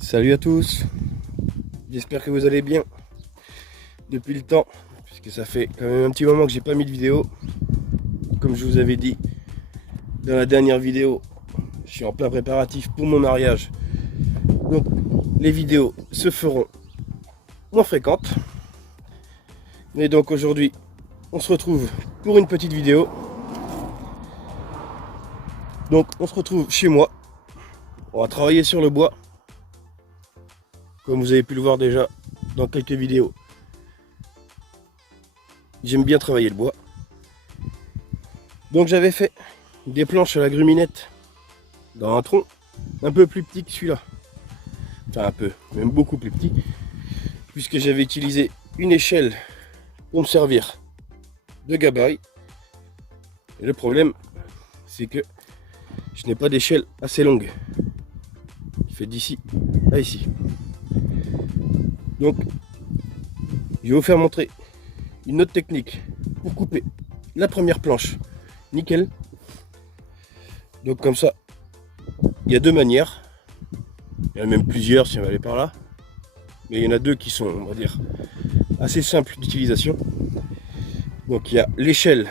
Salut à tous, j'espère que vous allez bien depuis le temps, puisque ça fait quand même un petit moment que j'ai pas mis de vidéo. Comme je vous avais dit dans la dernière vidéo, je suis en plein préparatif pour mon mariage. Donc les vidéos se feront moins fréquentes. Mais donc aujourd'hui, on se retrouve pour une petite vidéo. Donc on se retrouve chez moi. On va travailler sur le bois. Comme vous avez pu le voir déjà dans quelques vidéos, j'aime bien travailler le bois. Donc j'avais fait des planches à la gruminette dans un tronc un peu plus petit que celui-là. Enfin un peu, même beaucoup plus petit. Puisque j'avais utilisé une échelle pour me servir de gabarit. Et le problème, c'est que je n'ai pas d'échelle assez longue. Il fait d'ici à ici. Donc, je vais vous faire montrer une autre technique pour couper la première planche nickel. Donc comme ça, il y a deux manières. Il y en a même plusieurs si on va aller par là. Mais il y en a deux qui sont, on va dire, assez simples d'utilisation. Donc il y a l'échelle.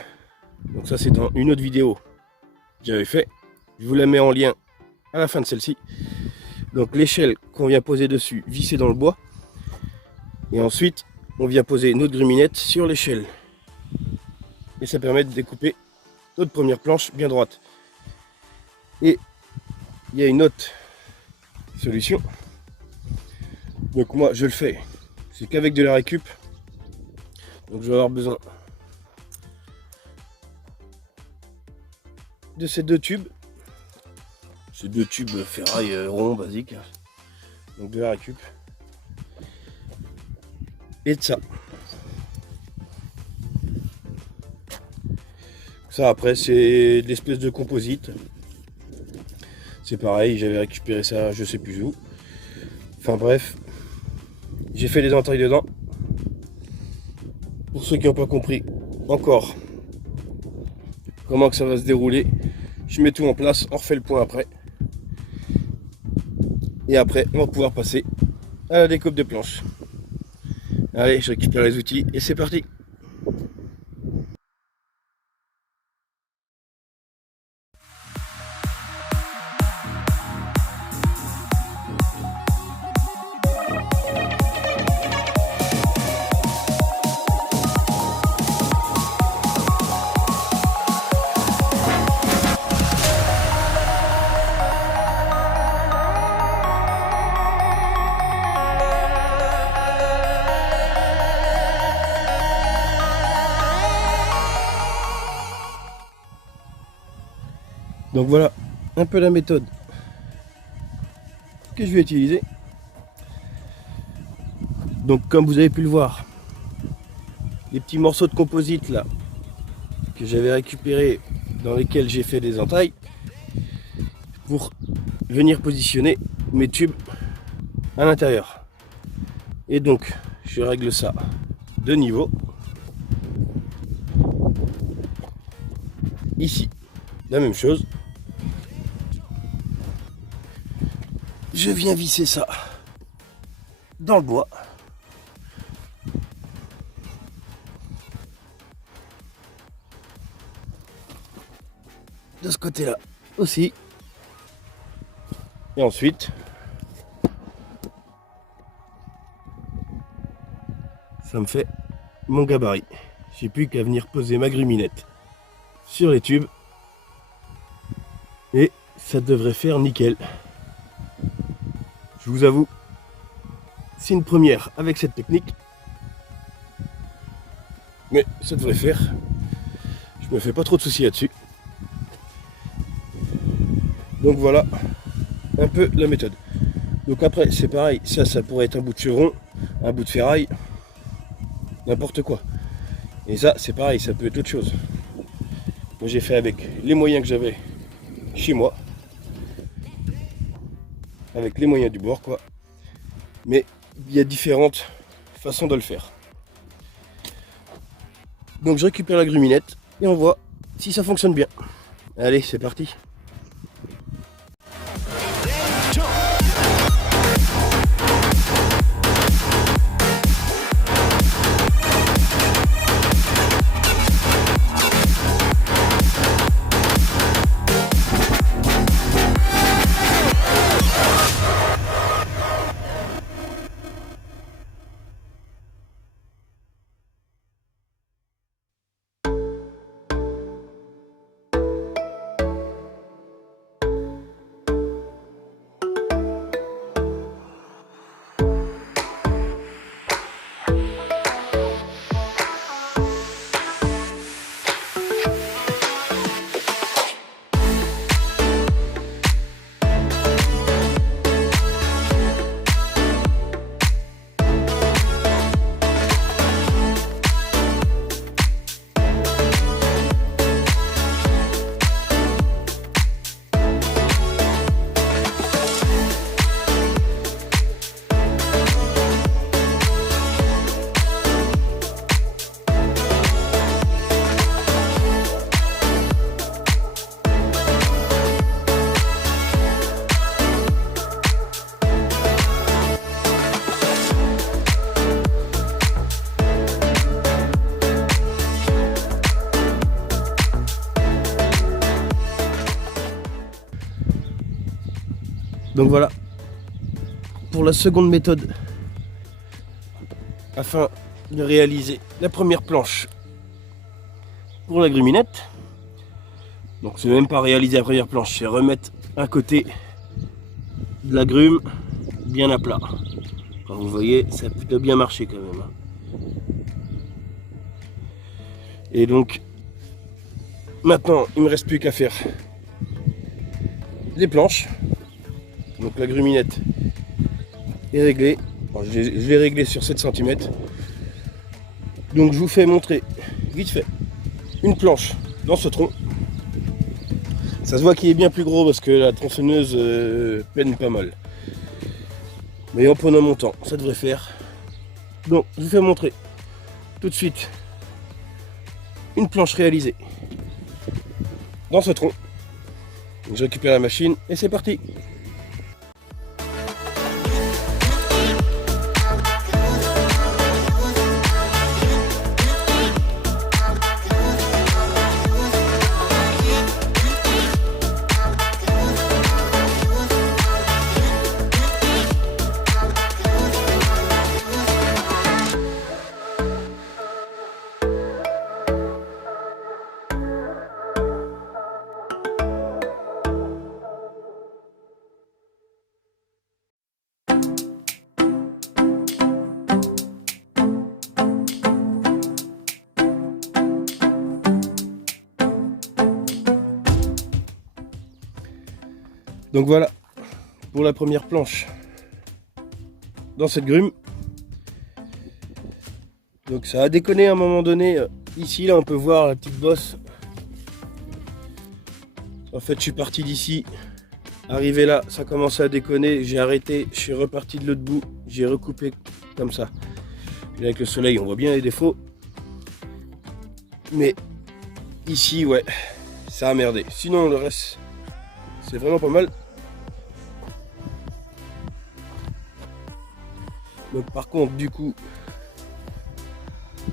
Donc ça c'est dans une autre vidéo que j'avais fait. Je vous la mets en lien à la fin de celle-ci. Donc l'échelle qu'on vient poser dessus, visser dans le bois. Et ensuite, on vient poser notre gruminette sur l'échelle. Et ça permet de découper notre première planche bien droite. Et il y a une autre solution. Donc moi, je le fais. C'est qu'avec de la récup. Donc je vais avoir besoin de ces deux tubes. Ces deux tubes ferraille rond basique. Donc de la récup. Et de ça. Ça après c'est de l'espèce de composite. C'est pareil, j'avais récupéré ça je sais plus où. Enfin bref. J'ai fait des entailles dedans. Pour ceux qui n'ont pas compris encore comment que ça va se dérouler, je mets tout en place, on refait le point après. Et après on va pouvoir passer à la découpe de planches. Allez, je récupère les outils et c'est parti. Donc voilà un peu la méthode que je vais utiliser. Donc comme vous avez pu le voir, les petits morceaux de composite là que j'avais récupérés, dans lesquels j'ai fait des entailles pour venir positionner mes tubes à l'intérieur. Et donc je règle ça de niveau. Ici la même chose. Je viens visser ça dans le bois. De ce côté-là aussi. Et ensuite, ça me fait mon gabarit. J'ai plus qu'à venir poser ma gruminette sur les tubes. Et ça devrait faire nickel. Je vous avoue, c'est une première avec cette technique. Mais ça devrait faire. Je me fais pas trop de soucis là-dessus. Donc voilà un peu la méthode. Donc après c'est pareil, ça pourrait être un bout de chevron, un bout de ferraille, n'importe quoi. Et ça c'est pareil, ça peut être autre chose. Moi j'ai fait avec les moyens que j'avais chez moi. Avec les moyens du bord quoi. Mais il y a différentes façons de le faire. Donc je récupère la gruminette et on voit si ça fonctionne bien. Allez, c'est parti. Donc voilà, pour la seconde méthode, afin de réaliser la première planche pour la gruminette. Donc c'est même pas réaliser la première planche, c'est remettre un côté de la grume bien à plat. Comme vous voyez, ça a plutôt bien marché quand même. Et donc maintenant il me reste plus qu'à faire les planches. Donc la gruminette est réglée. Bon, je l'ai réglée sur 7 cm. Donc je vous fais montrer vite fait une planche dans ce tronc. Ça se voit qu'il est bien plus gros parce que la tronçonneuse peine pas mal. Mais en prenant mon temps, ça devrait faire. Donc je vous fais montrer tout de suite une planche réalisée dans ce tronc. Je récupère la machine et c'est parti. Donc voilà pour la première planche dans cette grume. Donc ça a déconné à un moment donné. Ici là on peut voir la petite bosse. En fait je suis parti d'ici, arrivé là ça commençait à déconner, j'ai arrêté, je suis reparti de l'autre bout, j'ai recoupé comme ça. Et avec le soleil on voit bien les défauts. Mais ici ouais ça a merdé. Sinon le reste c'est vraiment pas mal. Donc par contre du coup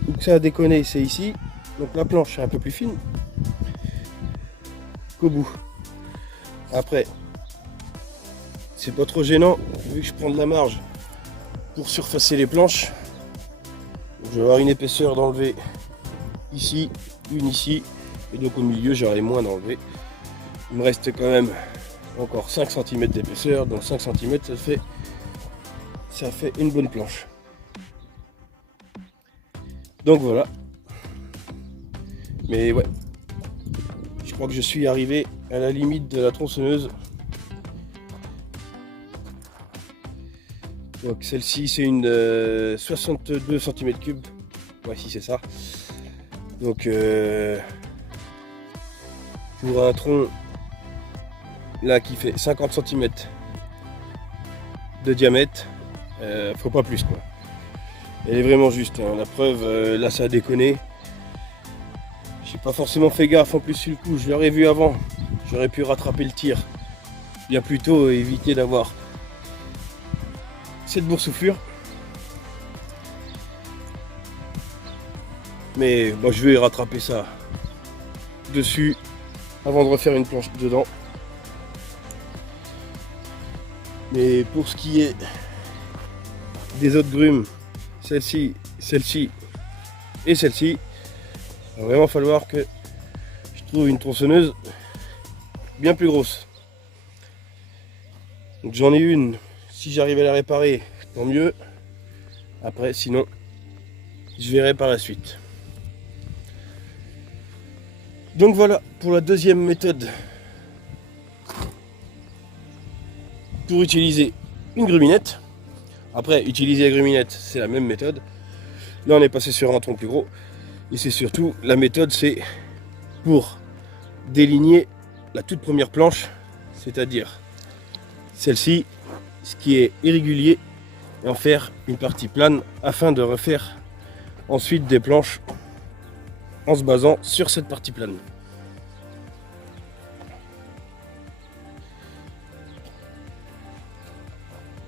où ça a déconné c'est ici. Donc la planche est un peu plus fine qu'au bout. Après c'est pas trop gênant vu que je prends de la marge pour surfacer les planches. Donc, je vais avoir une épaisseur d'enlever ici, une ici, et donc au milieu j'aurai moins d'enlever. Il me reste quand même encore 5 cm d'épaisseur, donc 5 cm ça fait une bonne planche. Donc voilà. Mais ouais, je crois que je suis arrivé à la limite de la tronçonneuse. Donc celle-ci c'est une 62 cm3. Ouais si c'est ça. Donc pour un tronc là qui fait 50 cm de diamètre, faut pas plus quoi. Elle est vraiment juste, hein. La preuve, là ça a déconné. J'ai pas forcément fait gaffe en plus sur le coup, je l'aurais vu avant. J'aurais pu rattraper le tir bien plus tôt et éviter d'avoir cette boursouflure. Mais bon, je vais rattraper ça dessus avant de refaire une planche dedans. Mais pour ce qui est des autres grumes, celle-ci, celle-ci et celle-ci, il va vraiment falloir que je trouve une tronçonneuse bien plus grosse. Donc j'en ai une, si j'arrive à la réparer, tant mieux. Après, sinon, je verrai par la suite. Donc voilà pour la deuxième méthode pour utiliser une gruminette. Après, utiliser la gruminette, c'est la même méthode. Là, on est passé sur un tronc plus gros. Et c'est surtout, la méthode, c'est pour déligner la toute première planche, c'est-à-dire celle-ci, ce qui est irrégulier, et en faire une partie plane, afin de refaire ensuite des planches en se basant sur cette partie plane.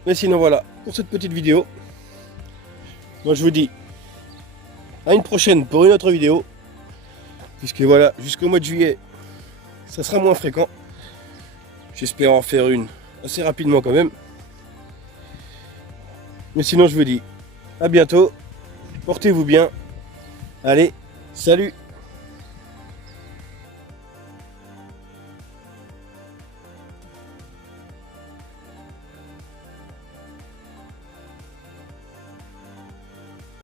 Mais sinon voilà, pour cette petite vidéo, moi je vous dis à une prochaine pour une autre vidéo, puisque voilà, jusqu'au mois de juillet, ça sera moins fréquent. J'espère en faire une assez rapidement quand même. Mais sinon je vous dis à bientôt, portez-vous bien, allez, salut!